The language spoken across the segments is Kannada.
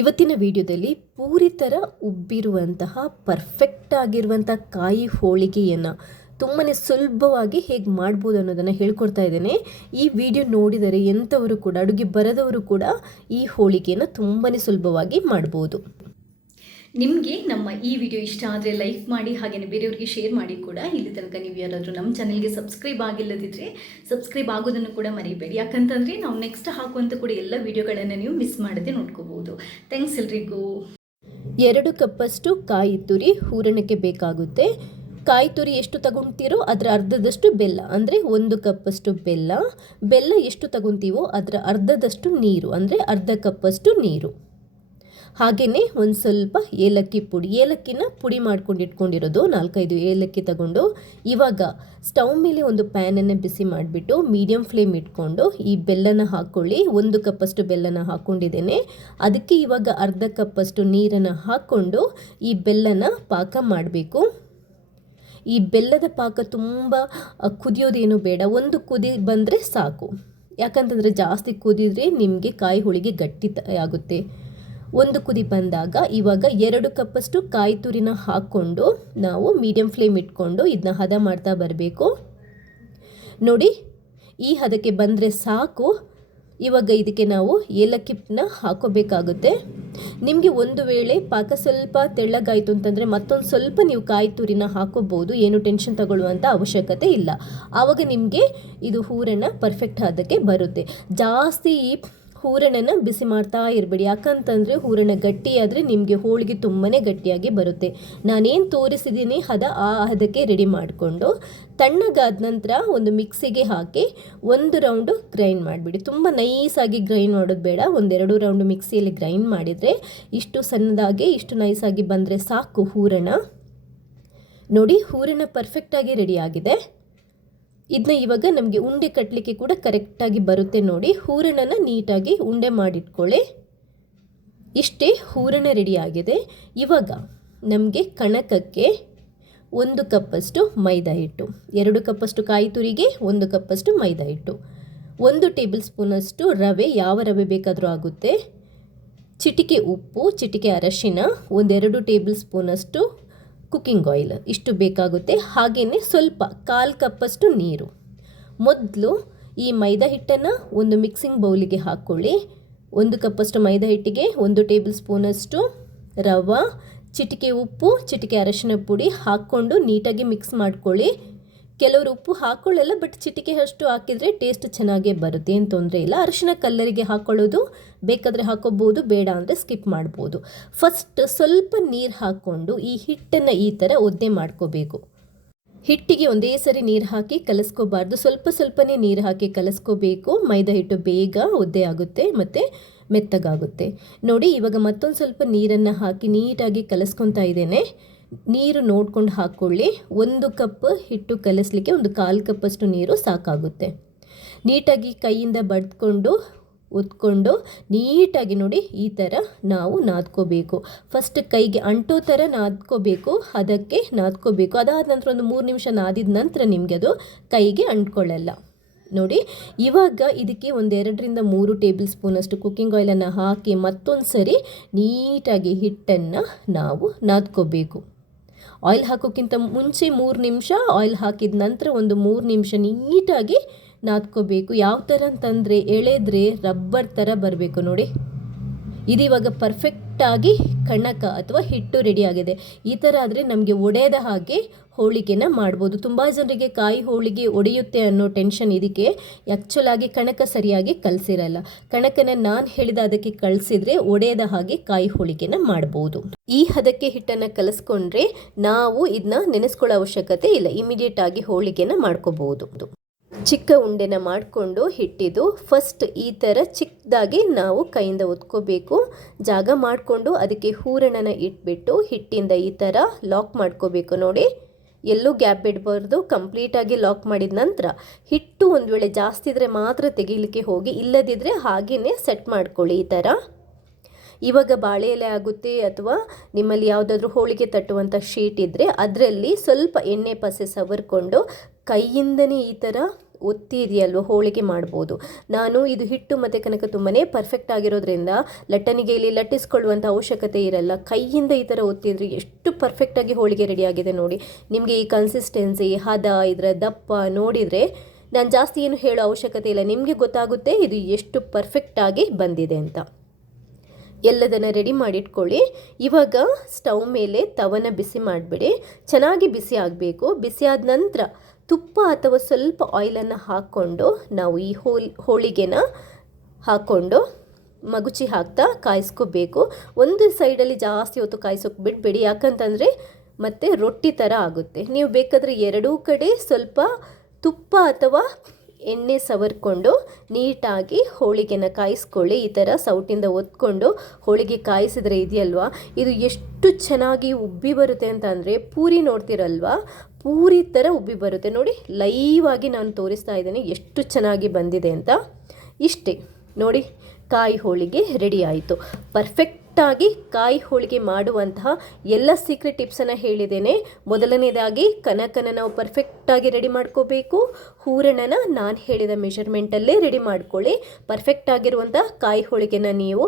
ಇವತ್ತಿನ ವಿಡಿಯೋದಲ್ಲಿ ಪೂರಿ ಥರ ಉಬ್ಬಿರುವಂತಹ ಪರ್ಫೆಕ್ಟ್ ಆಗಿರುವಂಥ ಕಾಯಿ ಹೋಳಿಗೆಯನ್ನು ತುಂಬಾ ಸುಲಭವಾಗಿ ಹೇಗೆ ಮಾಡ್ಬೋದು ಅನ್ನೋದನ್ನು ಹೇಳ್ಕೊಡ್ತಾ ಇದ್ದೇನೆ. ಈ ವಿಡಿಯೋ ನೋಡಿದರೆ ಎಂಥವರು ಕೂಡ ಅಡುಗೆ ಬರದವರು ಕೂಡ ಈ ಹೋಳಿಗೆಯನ್ನು ತುಂಬಾ ಸುಲಭವಾಗಿ ಮಾಡ್ಬೋದು. ನಿಮಗೆ ನಮ್ಮ ಈ ವಿಡಿಯೋ ಇಷ್ಟ ಆದರೆ ಲೈಕ್ ಮಾಡಿ, ಹಾಗೆಯೇ ಬೇರೆಯವರಿಗೆ ಶೇರ್ ಮಾಡಿ ಕೂಡ. ಇಲ್ಲಿ ತನಕ ನೀವು ಯಾರಾದರೂ ನಮ್ಮ ಚಾನೆಲ್ಗೆ ಸಬ್ಸ್ಕ್ರೈಬ್ ಆಗಿಲ್ಲದಿದ್ದರೆ ಸಬ್ಸ್ಕ್ರೈಬ್ ಆಗೋದನ್ನು ಕೂಡ ಮರಿಬೇಡಿ. ಯಾಕಂತಂದರೆ ನಾವು ನೆಕ್ಸ್ಟ್ ಹಾಕುವಂಥ ಕೂಡ ಎಲ್ಲ ವಿಡಿಯೋಗಳನ್ನು ನೀವು ಮಿಸ್ ಮಾಡದೆ ನೋಡ್ಕೋಬೋದು. ಥ್ಯಾಂಕ್ಸ್ ಎಲ್ರಿಗೂ. 2 ಕಪ್ಪಷ್ಟು ಕಾಯಿ ತುರಿ ಹೂರಣಕ್ಕೆ ಬೇಕಾಗುತ್ತೆ. ಕಾಯಿ ತುರಿ ಎಷ್ಟು ತಗೊಳ್ತೀರೋ ಅದರ ಅರ್ಧದಷ್ಟು ಬೆಲ್ಲ, ಅಂದರೆ 1 ಕಪ್ಪಷ್ಟು ಬೆಲ್ಲ ಎಷ್ಟು ತಗೊತೀವೋ ಅದರ ಅರ್ಧದಷ್ಟು ನೀರು, ಅಂದರೆ ಅರ್ಧ ಕಪ್ಪಷ್ಟು ನೀರು. ಹಾಗೆಯೇ ಒಂದು ಸ್ವಲ್ಪ ಏಲಕ್ಕಿ ಪುಡಿ, ಏಲಕ್ಕಿನ ಪುಡಿ ಮಾಡ್ಕೊಂಡು ಇಟ್ಕೊಂಡಿರೋದು 4-5 ಏಲಕ್ಕಿ ತಗೊಂಡು ಇವಾಗ ಸ್ಟವ್ ಮೇಲೆ ಒಂದು ಪ್ಯಾನನ್ನು ಬಿಸಿ ಮಾಡಿಬಿಟ್ಟು ಮೀಡಿಯಮ್ ಫ್ಲೇಮ್ ಇಟ್ಕೊಂಡು ಈ ಬೆಲ್ಲನ ಹಾಕ್ಕೊಳ್ಳಿ. 1 ಕಪ್ಪಷ್ಟು ಬೆಲ್ಲನ ಹಾಕ್ಕೊಂಡಿದ್ದೇನೆ. ಅದಕ್ಕೆ ಇವಾಗ ಅರ್ಧ ಕಪ್ಪಷ್ಟು ನೀರನ್ನು ಹಾಕ್ಕೊಂಡು ಈ ಬೆಲ್ಲನ ಪಾಕ ಮಾಡಬೇಕು. ಈ ಬೆಲ್ಲದ ಪಾಕ ತುಂಬ ಕುದಿಯೋದೇನು ಬೇಡ, ಒಂದು ಕುದಿ ಬಂದರೆ ಸಾಕು. ಯಾಕಂತಂದರೆ ಜಾಸ್ತಿ ಕುದಿದ್ರೆ ನಿಮಗೆ ಕಾಯಿ ಹೋಳಿಗೆ ಗಟ್ಟಿ ಆಗುತ್ತೆ. ಒಂದು ಕುದಿ ಬಂದಾಗ ಇವಾಗ 2 ಕಪ್ಪಷ್ಟು ಕಾಯಿ ತುರಿನ ಹಾಕ್ಕೊಂಡು ನಾವು ಮೀಡಿಯಮ್ ಫ್ಲೇಮ್ ಇಟ್ಕೊಂಡು ಇದನ್ನ ಹದ ಮಾಡ್ತಾ ಬರಬೇಕು. ನೋಡಿ, ಈ ಹದಕ್ಕೆ ಬಂದರೆ ಸಾಕು. ಇವಾಗ ಇದಕ್ಕೆ ನಾವು ಏಲಕ್ಕಿನ ಹಾಕೋಬೇಕಾಗುತ್ತೆ. ನಿಮಗೆ ಒಂದು ವೇಳೆ ಪಾಕ ಸ್ವಲ್ಪ ತೆಳ್ಳಗಾಯಿತು ಅಂತಂದರೆ ಮತ್ತೊಂದು ಸ್ವಲ್ಪ ನೀವು ಕಾಯಿ ತುರಿನ ಹಾಕೋಬೋದು, ಏನು ಟೆನ್ಷನ್ ತಗೊಳ್ಳುವಂಥ ಅವಶ್ಯಕತೆ ಇಲ್ಲ. ಆವಾಗ ನಿಮಗೆ ಇದು ಹೂರಣ ಪರ್ಫೆಕ್ಟ್ ಹದಕ್ಕೆ ಬರುತ್ತೆ. ಜಾಸ್ತಿ ಹೂರಣನ ಬಿಸಿ ಮಾಡ್ತಾ ಇರಬೇಡಿ, ಯಾಕಂತಂದರೆ ಹೂರಣ ಗಟ್ಟಿಯಾದರೆ ನಿಮಗೆ ಹೋಳಿಗೆ ತುಂಬಾ ಗಟ್ಟಿಯಾಗಿ ಬರುತ್ತೆ. ನಾನೇನು ತೋರಿಸಿದ್ದೀನಿ ಆ ಹದಕ್ಕೆ ರೆಡಿ ಮಾಡಿಕೊಂಡು ತಣ್ಣಗಾದ ನಂತರ ಒಂದು ಮಿಕ್ಸಿಗೆ ಹಾಕಿ 1 ರೌಂಡು ಗ್ರೈಂಡ್ ಮಾಡಿಬಿಡಿ. ತುಂಬ ನೈಸಾಗಿ ಗ್ರೈಂಡ್ ಮಾಡೋದು ಬೇಡ, 1-2 ರೌಂಡು ಮಿಕ್ಸಿಯಲ್ಲಿ ಗ್ರೈಂಡ್ ಮಾಡಿದರೆ ಇಷ್ಟು ಸಣ್ಣದಾಗಿ ಇಷ್ಟು ನೈಸಾಗಿ ಬಂದರೆ ಸಾಕು ಹೂರಣ. ನೋಡಿ, ಹೂರಣ ಪರ್ಫೆಕ್ಟಾಗಿ ರೆಡಿಯಾಗಿದೆ. ಇದನ್ನ ಇವಾಗ ನಮಗೆ ಉಂಡೆ ಕಟ್ಟಲಿಕ್ಕೆ ಕೂಡ ಕರೆಕ್ಟಾಗಿ ಬರುತ್ತೆ. ನೋಡಿ, ಹೂರಣನ ನೀಟಾಗಿ ಉಂಡೆ ಮಾಡಿಟ್ಕೊಳ್ಳಿ. ಇಷ್ಟೇ ಹೂರಣ ರೆಡಿಯಾಗಿದೆ. ಇವಾಗ ನಮಗೆ ಕಣಕಕ್ಕೆ 1 ಕಪ್ಪಷ್ಟು ಮೈದಾ ಹಿಟ್ಟು, 2 ಕಪ್ಪಷ್ಟು ಕಾಯಿ ತುರಿಗೆ 1 ಕಪ್ಪಷ್ಟು ಮೈದಾ ಹಿಟ್ಟು, 1 ಟೇಬಲ್ ಸ್ಪೂನಷ್ಟು ರವೆ, ಯಾವ ರವೆ ಬೇಕಾದರೂ ಆಗುತ್ತೆ, ಚಿಟಿಕೆ ಉಪ್ಪು, ಚಿಟಿಕೆ ಅರಶಿನ, 1-2 ಟೇಬಲ್ ಸ್ಪೂನಷ್ಟು ಕುಕ್ಕಿಂಗ್ ಆಯಿಲ್, ಇಷ್ಟು ಬೇಕಾಗುತ್ತೆ. ಹಾಗೆಯೇ ಸ್ವಲ್ಪ 1/4 ಕಪ್ಪಷ್ಟು ನೀರು. ಮೊದಲು ಈ ಮೈದಾ ಹಿಟ್ಟನ್ನು ಒಂದು ಮಿಕ್ಸಿಂಗ್ ಬೌಲಿಗೆ ಹಾಕ್ಕೊಳ್ಳಿ. 1 ಕಪ್ಪಷ್ಟು ಮೈದಾ ಹಿಟ್ಟಿಗೆ 1 ಟೇಬಲ್ ಸ್ಪೂನಷ್ಟು ರವೆ, ಚಿಟಿಕೆ ಉಪ್ಪು, ಚಿಟಿಕೆ ಅರಶಿನ ಪುಡಿ ಹಾಕ್ಕೊಂಡು ನೀಟಾಗಿ ಮಿಕ್ಸ್ ಮಾಡ್ಕೊಳ್ಳಿ. ಕೆಲವರು ಉಪ್ಪು ಹಾಕ್ಕೊಳ್ಳಲ್ಲ, ಬಟ್ ಚಿಟಿಕೆ ಅಷ್ಟು ಹಾಕಿದರೆ ಟೇಸ್ಟ್ ಚೆನ್ನಾಗೇ ಬರುತ್ತೆ, ಏನು ತೊಂದರೆ ಇಲ್ಲ. ಅರಶಿನ ಕಲ್ಲರಿಗೆ ಹಾಕ್ಕೊಳ್ಳೋದು ಬೇಕಾದರೆ ಹಾಕೋಬೋದು, ಬೇಡ ಅಂದರೆ ಸ್ಕಿಪ್ ಮಾಡ್ಬೋದು. ಫಸ್ಟ್ ಸ್ವಲ್ಪ ನೀರು ಹಾಕ್ಕೊಂಡು ಈ ಹಿಟ್ಟನ್ನು ಈ ಥರ ಒದ್ದೆ ಮಾಡ್ಕೋಬೇಕು. ಹಿಟ್ಟಿಗೆ ಒಂದೇ ಸರಿ ನೀರು ಹಾಕಿ ಕಲಿಸ್ಕೋಬಾರ್ದು, ಸ್ವಲ್ಪ ಸ್ವಲ್ಪನೇ ನೀರು ಹಾಕಿ ಕಲಿಸ್ಕೋಬೇಕು. ಮೈದಾ ಹಿಟ್ಟು ಬೇಗ ಒದ್ದೆ ಆಗುತ್ತೆ ಮತ್ತು ಮೆತ್ತಗಾಗುತ್ತೆ. ನೋಡಿ, ಇವಾಗ ಮತ್ತೊಂದು ಸ್ವಲ್ಪ ನೀರನ್ನು ಹಾಕಿ ನೀಟಾಗಿ ಕಲಿಸ್ಕೊತಾ ಇದ್ದೇನೆ. ನೀರು ನೋಡ್ಕೊಂಡು ಹಾಕ್ಕೊಳ್ಳಿ. 1 ಕಪ್ ಹಿಟ್ಟು ಕಲಿಸ್ಲಿಕ್ಕೆ 1/4 ಕಪ್ಪಷ್ಟು ನೀರು ಸಾಕಾಗುತ್ತೆ. ನೀಟಾಗಿ ಕೈಯಿಂದ ಬಡ್ಕೊಂಡು ಒತ್ಕೊಂಡು ನೀಟಾಗಿ ನೋಡಿ ಈ ಥರ ನಾವು ನಾದ್ಕೋಬೇಕು. ಫಸ್ಟ್ ಕೈಗೆ ಅಂಟೋ ಥರ ನಾದ್ಕೋಬೇಕು, ಅದಕ್ಕೆ ನಾದ್ಕೋಬೇಕು. ಅದಾದ ನಂತರ ಒಂದು 3 ನಿಮಿಷ ನಾದಿದ ನಂತರ ನಿಮಗೆ ಅದು ಕೈಗೆ ಅಂಟ್ಕೊಳ್ಳಲ್ಲ. ನೋಡಿ, ಇವಾಗ ಇದಕ್ಕೆ 1-2-3 ಟೇಬಲ್ ಸ್ಪೂನಷ್ಟು ಕುಕ್ಕಿಂಗ್ ಆಯಿಲನ್ನು ಹಾಕಿ ಮತ್ತೊಂದು ಸರಿ ನೀಟಾಗಿ ಹಿಟ್ಟನ್ನು ನಾವು ನಾದ್ಕೋಬೇಕು. ಆಯಿಲ್ ಹಾಕೋಕ್ಕಿಂತ ಮುಂಚೆ 3 ನಿಮಿಷ, ಆಯಿಲ್ ಹಾಕಿದ ನಂತರ ಒಂದು 3 ನಿಮಿಷ ನೀಟಾಗಿ ನಾದ್ಕೋಬೇಕು. ಯಾವ ಥರ ಅಂತಂದರೆ ಎಳೆದ್ರೆ ರಬ್ಬರ್ ಥರ ಬರಬೇಕು. ನೋಡಿ, ಇದು ಇವಾಗ ಪರ್ಫೆಕ್ಟಾಗಿ ಕಣಕ ಅಥವಾ ಹಿಟ್ಟು ರೆಡಿಯಾಗಿದೆ. ಈ ಥರ ಆದರೆ ನಮಗೆ ಒಡೆಯದ ಹಾಗೆ ಹೋಳಿಗೆನ ಮಾಡ್ಬೋದು. ತುಂಬ ಜನರಿಗೆ ಕಾಯಿ ಹೋಳಿಗೆ ಒಡೆಯುತ್ತೆ ಅನ್ನೋ ಟೆನ್ಷನ್ ಇದಕ್ಕೆ. ಆ್ಯಕ್ಚುಲಾಗಿ ಕಣಕ ಸರಿಯಾಗಿ ಕಲಸಿರಲ್ಲ. ಕಣಕನ ನಾನು ಹೇಳಿದ ಅದಕ್ಕೆ ಕಳಿಸಿದ್ರೆ ಒಡೆಯದ ಹಾಗೆ ಕಾಯಿ ಹೋಳಿಗೆನ ಮಾಡ್ಬೋದು. ಈ ಹದಕ್ಕೆ ಹಿಟ್ಟನ್ನು ಕಲಿಸ್ಕೊಂಡ್ರೆ ನಾವು ಇದನ್ನ ನೆನೆಸ್ಕೊಳ್ಳೋ ಅವಶ್ಯಕತೆ ಇಲ್ಲ, ಇಮಿಡಿಯೇಟಾಗಿ ಹೋಳಿಗೆನ ಮಾಡ್ಕೋಬೋದು. ಚಿಕ್ಕ ಉಂಡೆನ ಮಾಡಿಕೊಂಡು ಹಿಟ್ಟಿದ್ದು ಫಸ್ಟ್ ಈ ಥರ ಚಿಕ್ಕದಾಗಿ ನಾವು ಕೈಯಿಂದ ಒತ್ಕೋಬೇಕು. ಜಾಗ ಮಾಡಿಕೊಂಡು ಅದಕ್ಕೆ ಹೂರಣನ ಇಟ್ಬಿಟ್ಟು ಹಿಟ್ಟಿಂದ ಈ ಥರ ಲಾಕ್ ಮಾಡ್ಕೋಬೇಕು. ನೋಡಿ, ಎಲ್ಲೂ ಗ್ಯಾಪ್ ಬಿಡಬಾರ್ದು. ಕಂಪ್ಲೀಟಾಗಿ ಲಾಕ್ ಮಾಡಿದ ನಂತರ ಹಿಟ್ಟು ಒಂದು ವೇಳೆ ಜಾಸ್ತಿ ಇದ್ದರೆ ಮಾತ್ರ ತೆಗಿಲಿಕ್ಕೆ ಹೋಗಿ, ಇಲ್ಲದಿದ್ದರೆ ಹಾಗೆಯೇ ಸೆಟ್ ಮಾಡ್ಕೊಳ್ಳಿ ಈ ಥರ. ಇವಾಗ ಬಾಳೆ ಎಲೆ ಆಗುತ್ತೆ ಅಥವಾ ನಿಮ್ಮಲ್ಲಿ ಯಾವುದಾದ್ರೂ ಹೋಳಿಗೆ ತಟ್ಟುವಂಥ ಶೀಟ್ ಇದ್ದರೆ ಅದರಲ್ಲಿ ಸ್ವಲ್ಪ ಎಣ್ಣೆ ಪಸೆ ಸವರ್ಕೊಂಡು ಕೈಯಿಂದನೇ ಈ ಥರ ಒತ್ತಿ ಇದೆಯಲ್ವ ಹೋಳಿಗೆ ಮಾಡ್ಬೋದು. ನಾನು ಇದು ಹಿಟ್ಟು ಮತ್ತು ಕನಕ ತುಂಬಾ ಪರ್ಫೆಕ್ಟ್ ಆಗಿರೋದ್ರಿಂದ ಲಟ್ಟಣಿಗೆ ಇಲ್ಲಿ ಲಟ್ಟಿಸ್ಕೊಳ್ಳುವಂಥ ಅವಶ್ಯಕತೆ ಇರಲ್ಲ. ಕೈಯಿಂದ ಈ ಥರ ಒತ್ತಿದ್ರೆ ಎಷ್ಟು ಪರ್ಫೆಕ್ಟಾಗಿ ಹೋಳಿಗೆ ರೆಡಿಯಾಗಿದೆ ನೋಡಿ. ನಿಮಗೆ ಈ ಕನ್ಸಿಸ್ಟೆನ್ಸಿ, ಹದ, ಇದರ ದಪ್ಪ ನೋಡಿದರೆ ನಾನು ಜಾಸ್ತಿ ಏನು ಹೇಳೋ ಅವಶ್ಯಕತೆ ಇಲ್ಲ, ನಿಮಗೆ ಗೊತ್ತಾಗುತ್ತೆ ಇದು ಎಷ್ಟು ಪರ್ಫೆಕ್ಟಾಗಿ ಬಂದಿದೆ ಅಂತ. ಎಲ್ಲದನ್ನು ರೆಡಿ ಮಾಡಿಟ್ಕೊಳ್ಳಿ. ಇವಾಗ ಸ್ಟವ್ ಮೇಲೆ ತವನ ಬಿಸಿ ಮಾಡಿಬಿಡಿ. ಚೆನ್ನಾಗಿ ಬಿಸಿ ಆಗಬೇಕು. ಬಿಸಿ ಆದ ನಂತರ ತುಪ್ಪ ಅಥವಾ ಸ್ವಲ್ಪ ಆಯಿಲನ್ನು ಹಾಕ್ಕೊಂಡು ನಾವು ಈ ಹೋಳಿಗೆನ ಹಾಕ್ಕೊಂಡು ಮಗುಚಿ ಹಾಕ್ತಾ ಕಾಯಿಸ್ಕೋಬೇಕು. ಒಂದು ಸೈಡಲ್ಲಿ ಜಾಸ್ತಿ ಹೊತ್ತು ಕಾಯಿಸೋಕೆ ಬಿಡಬೇಡಿ, ಯಾಕಂತಂದರೆ ಮತ್ತು ರೊಟ್ಟಿ ಥರ ಆಗುತ್ತೆ. ನೀವು ಬೇಕಾದರೆ ಎರಡೂ ಕಡೆ ಸ್ವಲ್ಪ ತುಪ್ಪ ಅಥವಾ ಎಣ್ಣೆ ಸವರ್ಕೊಂಡು ನೀಟಾಗಿ ಹೋಳಿಗೆನ ಕಾಯಿಸ್ಕೊಳ್ಳಿ. ಈ ಥರ ಸೌಟಿಂದ ಒತ್ಕೊಂಡು ಹೋಳಿಗೆ ಕಾಯಿಸಿದ್ರೆ ಇದೆಯಲ್ವಾ, ಇದು ಎಷ್ಟು ಚೆನ್ನಾಗಿ ಉಬ್ಬಿ ಬರುತ್ತೆ ಅಂತ ಅಂದರೆ ಪೂರಿ ನೋಡ್ತಿರಲ್ವಾ, ಪೂರಿ ಥರ ಉಬ್ಬಿ ಬರುತ್ತೆ ನೋಡಿ. ಲೈವ್ ಆಗಿ ನಾನು ತೋರಿಸ್ತಾ ಇದ್ದೀನಿ ಎಷ್ಟು ಚೆನ್ನಾಗಿ ಬಂದಿದೆ ಅಂತ. ಇಷ್ಟೇ ನೋಡಿ, ಕಾಯಿ ಹೋಳಿಗೆ ರೆಡಿ ಆಯಿತು. ಪರ್ಫೆಕ್ಟಾಗಿ ಕಾಯಿ ಹೋಳಿಗೆ ಮಾಡುವಂತಹ ಎಲ್ಲ ಸೀಕ್ರೆಟ್ ಟಿಪ್ಸನ್ನು ಹೇಳಿದ್ದೇನೆ. ಮೊದಲನೇದಾಗಿ ಕನಕನ ನಾವು ಪರ್ಫೆಕ್ಟಾಗಿ ರೆಡಿ ಮಾಡ್ಕೋಬೇಕು. ಹೂರಣನ ನಾನು ಹೇಳಿದ ಮೆಷರ್ಮೆಂಟಲ್ಲೇ ರೆಡಿ ಮಾಡ್ಕೊಳ್ಳಿ. ಪರ್ಫೆಕ್ಟಾಗಿರುವಂಥ ಕಾಯಿ ಹೋಳಿಗೆನ ನೀವು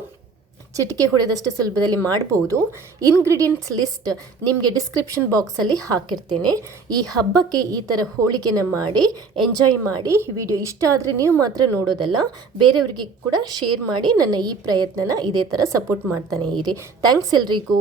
ಚಿಟಿಕೆ ಹೊಡೆದಷ್ಟು ಸುಲಭದಲ್ಲಿ ಮಾಡ್ಬೋದು. ಇಂಗ್ರೀಡಿಯೆಂಟ್ಸ್ ಲಿಸ್ಟ್ ನಿಮಗೆ ಡಿಸ್ಕ್ರಿಪ್ಷನ್ ಬಾಕ್ಸಲ್ಲಿ ಹಾಕಿರ್ತೇನೆ. ಈ ಹಬ್ಬಕ್ಕೆ ಈ ಥರ ಹೋಳಿಗೆನ ಮಾಡಿ ಎಂಜಾಯ್ ಮಾಡಿ. ವಿಡಿಯೋ ಇಷ್ಟ ಆದರೆ ನೀವು ಮಾತ್ರ ನೋಡೋದಲ್ಲ, ಬೇರೆಯವರಿಗೆ ಕೂಡ ಶೇರ್ ಮಾಡಿ. ನನ್ನ ಈ ಪ್ರಯತ್ನನ ಇದೇ ಥರ ಸಪೋರ್ಟ್ ಮಾಡ್ತಾನೆ ಇರಿ. ಥ್ಯಾಂಕ್ಸ್ ಎಲ್ರಿಗೂ.